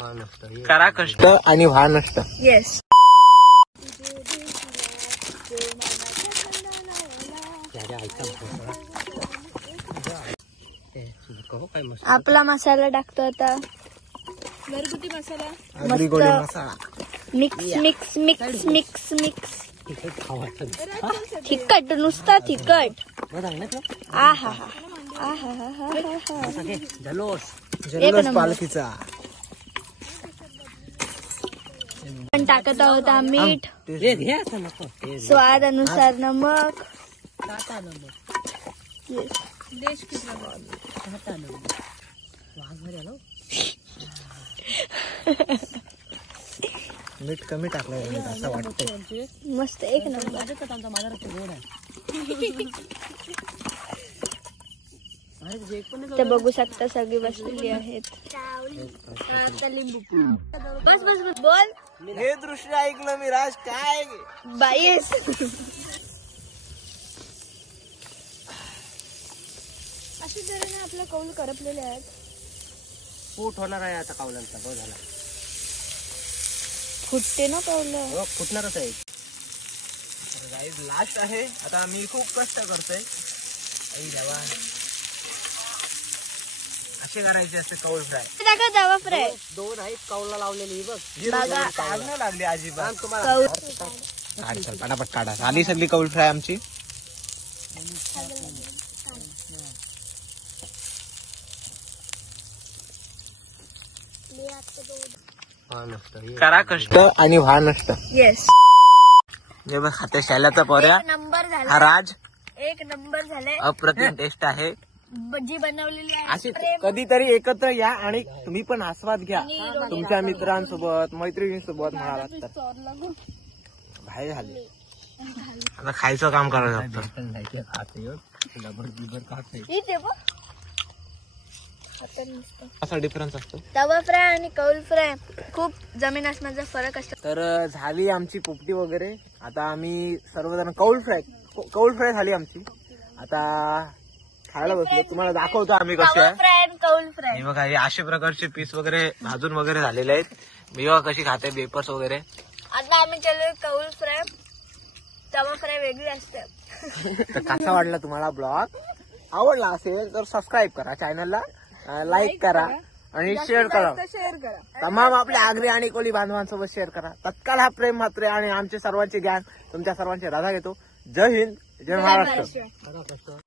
करा कष्ट आणि व्हा नष्ट. येस. आपला मसाला टाकतो आता. घरगुती मसाला. मसाला. Mix mix mix mix mix. तिखट नुसता तिखट. आहा जल्लोष पालखीचा. पण टाकत आहोत मीठ, स्वाद अनुसार नमक. मीठ कमी टाकलं असं वाटतं. मस्त एक नंबर. ते बघू शकता सगळी बसलेली आहेत. बस बस बस बोल. हे दृश्य ऐकलं मी राज काय बाईस. अशी तऱ्हेने आपले कौल करपलेले आहेत. फूट होणार आहे आता कौलांचा. बहुत झाला. फुटते ना कौलं. फुटणारच आहे. गाईज लास्ट आहे आता. मी खूप कष्ट करतोय. असे करायचे असते कौल फ्राय. टाका तवा फ्राय. दोन आहेत कौलला लावलेली बघ. बघा. काढणं लागली अजिबात. चल पटापट काढा. आली सगळी कौल फ्राय आमची. करा कष्ट आणि व्हा नष्ट. येस. जेव्हा खाते शाल्याचा पोऱ्या. नंबर झाला. हा राज. एक नंबर झाले. अप्रतिम टेस्ट आहे. जी बनवलेली आहे. अशी कधीतरी एकत्र या आणि तुम्ही पण आस्वाद घ्या तुमच्या मित्रांसोबत मैत्रिणींसोबत म्हणाला तर. बाहेर झाले आता खायचं काम करायचं. असा डिफरन्स असतो. तवा फ्राय आणि कौल फ्राय खूप जमीन आसमानाचा फरक असतो. तर झाली आमची पोपटी वगैरे. आता आम्ही सर्वजण कौल फ्राय झाली आमची. आता खायला बसलो. तुम्हाला दाखवतो आम्ही कसे आहे. फ्राय आणि कौल फ्राय. बघा हे अशा प्रकारचे पीस वगैरे भाजून वगैरे झालेले आहेत. मी बघा कशी खाते वेपर्स वगैरे. आता आम्ही चालू कौल फ्राय. तवा फ्राय वेगळी असते. तर कसा वाटला तुम्हाला ब्लॉग? आवडला असेल तर सबस्क्राईब करा चॅनलला, लाईक करा आणि शेअर करा. तमाम आपल्या आगरी आणि कोली बांधवांसोबत शेअर करा. तत्काळ हा प्रेम मात्र आणि आमचे सर्वांचे ज्ञान तुमच्या सर्वांचे राधा घेतो. जय हिंद, जय महाराष्ट्र.